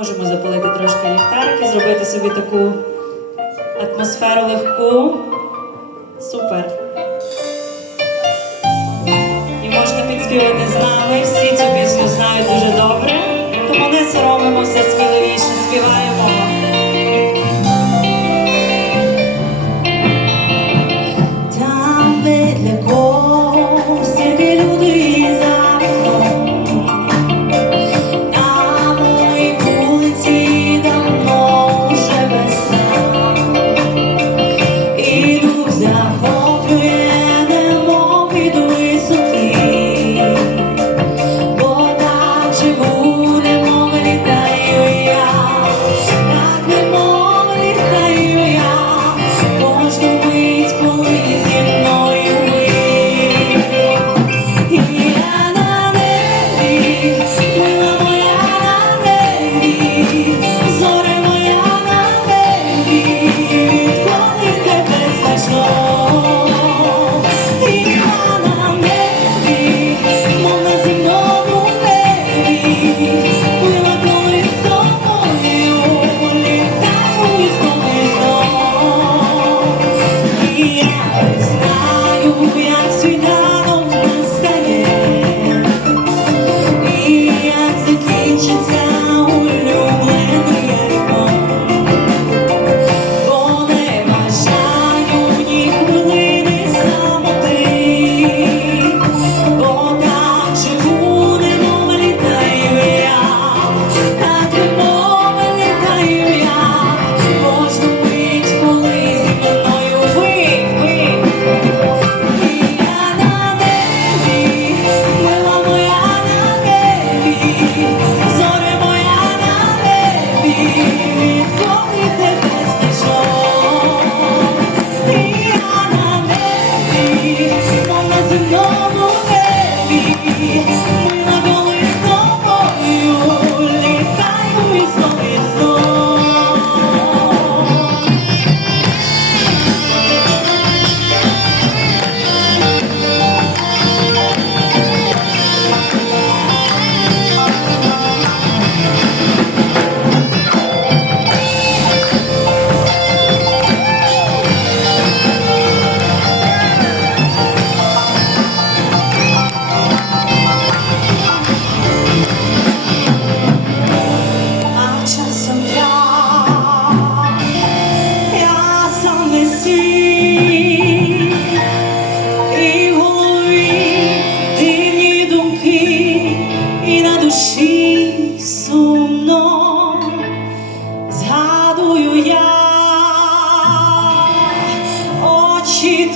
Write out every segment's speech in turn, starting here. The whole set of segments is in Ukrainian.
Можемо запалити трошки ліхтарики, зробити собі таку атмосферу легку. Супер. І можна підспівати з нами. Всі цю пісню знають дуже добре. Тому не соромимося, сміливіше співаємо.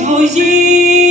fugir.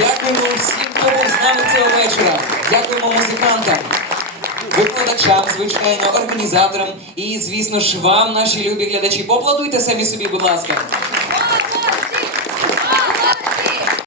Дякуємо всім, хто був з нами цього вечора. Дякуємо музикантам, викладачам, звичайно, організаторам і, звісно ж, вам, наші любі глядачі. Поаплодуйте самі собі, будь ласка.